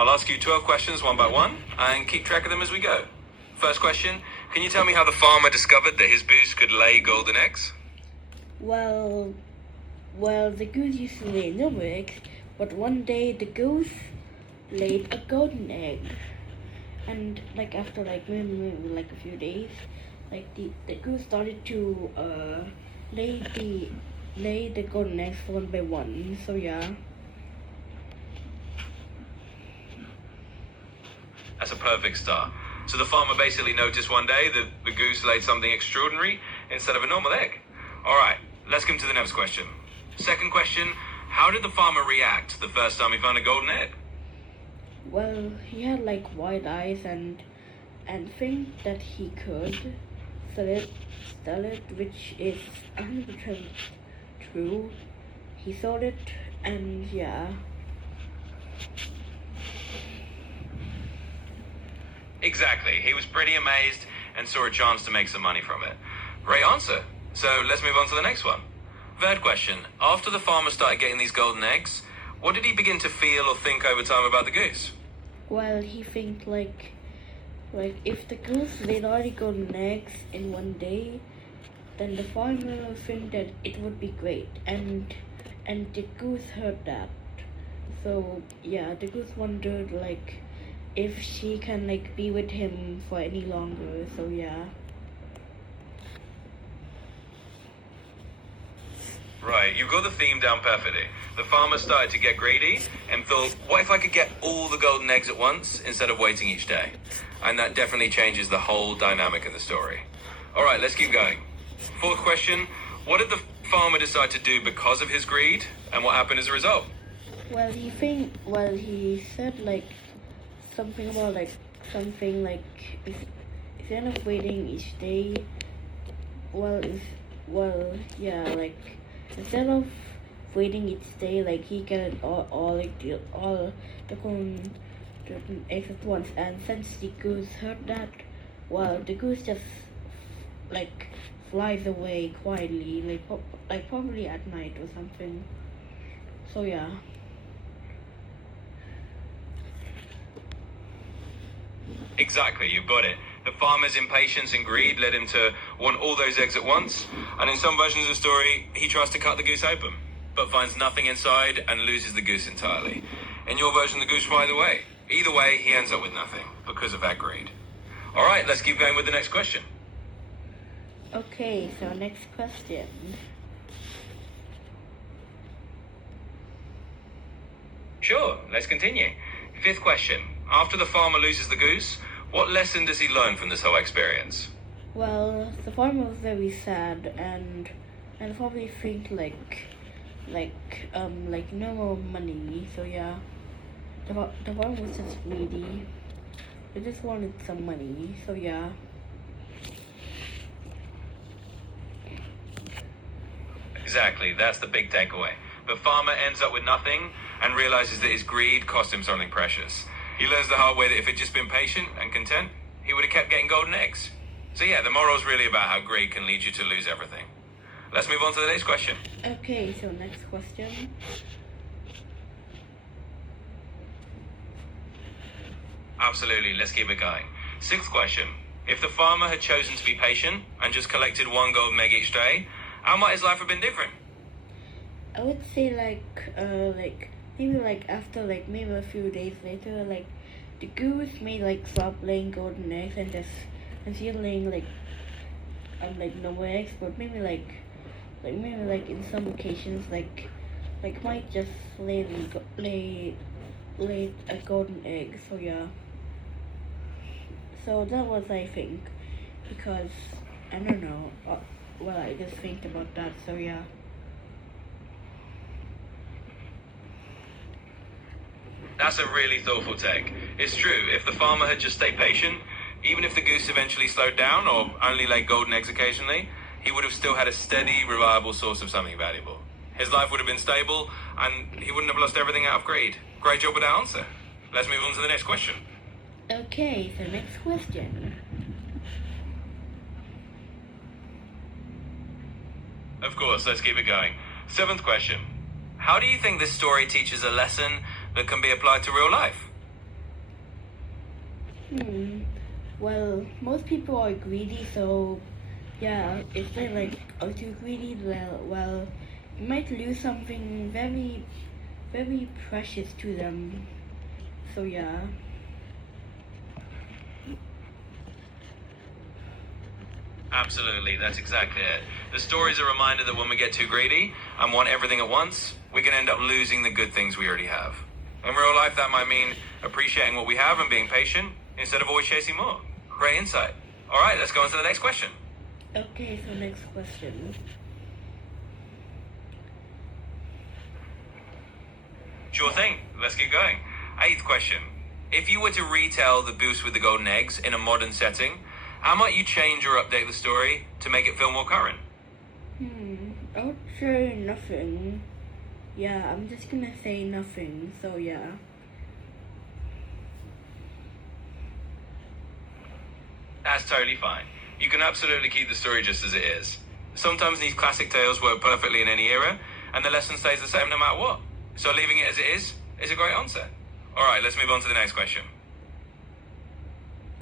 I'll ask you 12 questions one by one and keep track of them as we go. First question, can you tell me how the farmer discovered that his goose could lay golden eggs? Well, the goose used to lay no eggs, but one day the goose laid a golden egg. And like after maybe like a few days, like the goose started to lay the golden eggs one by one. So yeah. That's a perfect start. So the farmer basically noticed one day that the goose laid something extraordinary instead of a normal egg. All right, let's come to the next question. Second question, how did the farmer react the first time he found a golden egg? Well, he had like wide eyes and think that he could sell it, which is 100% true. He sold it, and yeah. Exactly. He was pretty amazed and saw a chance to make some money from it. Great answer. So let's move on to the next one. Third question. After the farmer started getting these golden eggs, what did he begin to feel or think over time about the goose? Well, he think like if the goose laid all the golden eggs in one day, then the farmer think that it would be great, and the goose heard that. So yeah, the goose wondered like if she can like be with him for any longer. So yeah. Right, you've got the theme down perfectly. The farmer started to get greedy and thought, what if I could get all the golden eggs at once instead of waiting each day? And that definitely changes the whole dynamic of the story. All right, let's keep going. Fourth question, what did the farmer decide to do because of his greed, and what happened as a result? Well, he said like something about instead of waiting each day, instead of waiting each day, like he get all the golden eggs at once. And since the goose heard that, well, the goose just like flies away quietly, like probably at night or something. So yeah. Exactly, you've got it. The farmer's impatience and greed led him to want all those eggs at once, and in some versions of the story, he tries to cut the goose open, but finds nothing inside and loses the goose entirely. In your version, the goose flies away. Either way, he ends up with nothing because of that greed. All right, let's keep going with the next question. Okay, so next question. Sure, let's continue. Fifth question. After the farmer loses the goose, what lesson does he learn from this whole experience? Well, the farmer was very sad and probably think like no more money. So yeah, the farmer was just greedy. They just wanted some money. So yeah. Exactly, that's the big takeaway. The farmer ends up with nothing and realizes that his greed cost him something precious. He learns the hard way that if he'd just been patient and content, he would have kept getting golden eggs. So yeah, the moral is really about how greed can lead you to lose everything. Let's move on to the next question. Okay, so next question. Absolutely, let's keep it going. Sixth question. If the farmer had chosen to be patient and just collected one golden egg each day, how might his life have been different? I would say maybe after maybe a few days later, like the goose may like stop laying golden eggs and still laying normal eggs, but maybe in some occasions might just lay a golden egg. So yeah. So that was, I think, because I don't know. I just think about that. So yeah. That's a really thoughtful take. It's true, if the farmer had just stayed patient, even if the goose eventually slowed down or only laid golden eggs occasionally, he would have still had a steady, reliable source of something valuable. His life would have been stable, and he wouldn't have lost everything out of greed. Great job with that answer. Let's move on to the next question. Okay, so next question. Of course, let's keep it going. Seventh question. How do you think this story teaches a lesson that can be applied to real life? Hmm. Well, most people are greedy, so yeah, if they like are too greedy, well, you might lose something very, very precious to them. So yeah. Absolutely, that's exactly it. The story is a reminder that when we get too greedy and want everything at once, we can end up losing the good things we already have. In real life, that might mean appreciating what we have and being patient instead of always chasing more. Great insight. All right, let's go on to the next question. Okay, so next question. Sure thing. Let's keep going. Eighth question. If you were to retell The Goose with the Golden Eggs in a modern setting, how might you change or update the story to make it feel more current? I would say nothing. Yeah, I'm just gonna say nothing, so yeah. That's totally fine. You can absolutely keep the story just as it is. Sometimes these classic tales work perfectly in any era, and the lesson stays the same no matter what. So leaving it as it is a great answer. All right, let's move on to the next question.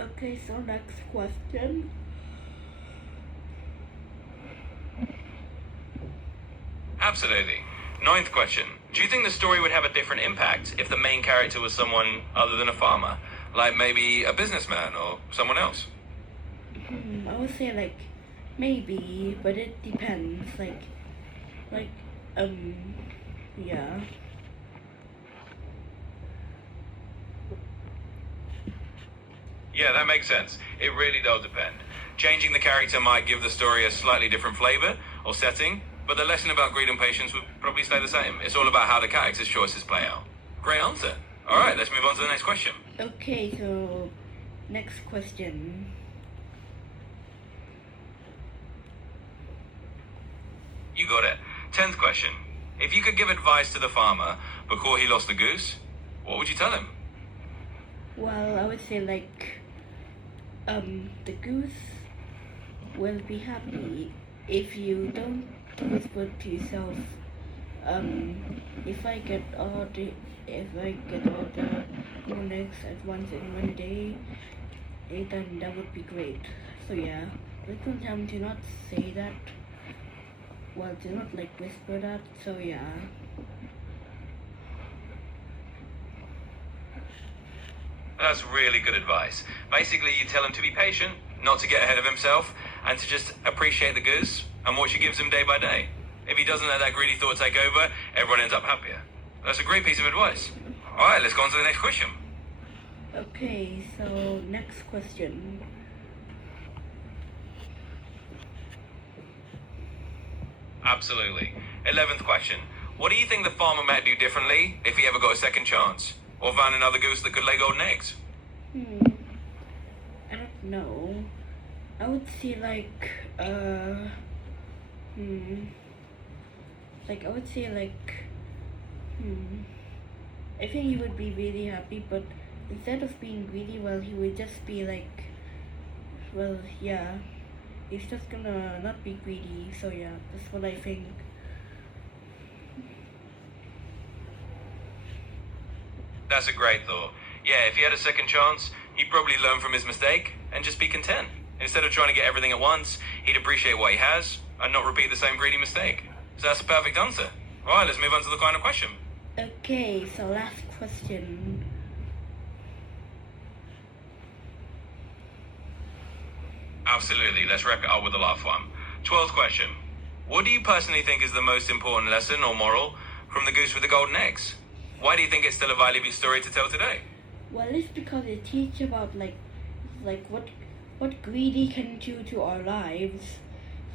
Okay, so next question. Absolutely. Ninth question. Do you think the story would have a different impact if the main character was someone other than a farmer? Like maybe a businessman or someone else? I would say like maybe, but it depends. Like yeah. Yeah, that makes sense. It really does depend. Changing the character might give the story a slightly different flavor or setting, but the lesson about greed and patience would probably stay the same. It's all about how the character's choices play out. Great answer. All right, let's move on to the next question. Okay, so next question. You got it. 10th question. If you could give advice to the farmer before he lost the goose, what would you tell him? Well, I would say like the goose will be happy if you don't whisper to yourself, if I get all the moon eggs at once in one day, then that would be great. So yeah, but sometimes do not say that. Well, do not like whisper that. So yeah. That's really good advice. Basically, you tell him to be patient, not to get ahead of himself, and to just appreciate the goose and what she gives him day by day. If he doesn't let that greedy thought take over, everyone ends up happier. That's a great piece of advice. All right, let's go on to the next question. Okay, so next question. Absolutely. 11th question. What do you think the farmer might do differently if he ever got a second chance? Or found another goose that could lay golden eggs? I don't know. I would say like I would say I think he would be really happy, but instead of being greedy, well, he would just be like, well, yeah, he's just gonna not be greedy. So yeah, that's what I think. That's a great thought. Yeah, if he had a second chance, he'd probably learn from his mistake and just be content. Instead of trying to get everything at once, he'd appreciate what he has and not repeat the same greedy mistake. So that's a perfect answer. All right, let's move on to the final question. Okay, so last question. Absolutely, let's wrap it up with the last one. 12th question. What do you personally think is the most important lesson or moral from The Goose with the Golden Eggs? Why do you think it's still a valuable story to tell today? Well, it's because it teaches about like what greedy can do to our lives,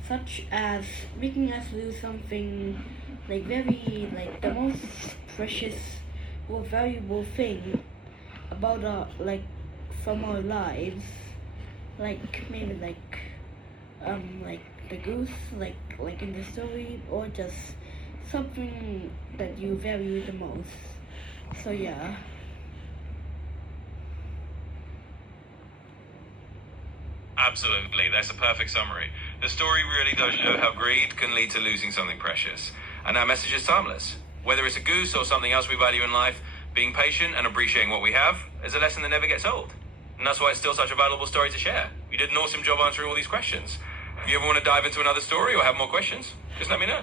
such as making us lose something like very like the most precious or valuable thing about our like from our lives, like maybe like the goose like in the story, or just something that you value the most. So yeah. Absolutely, that's a perfect summary. The story really does show how greed can lead to losing something precious. And that message is timeless. Whether it's a goose or something else we value in life, being patient and appreciating what we have is a lesson that never gets old. And that's why it's still such a valuable story to share. You did an awesome job answering all these questions. If you ever want to dive into another story or have more questions, just let me know.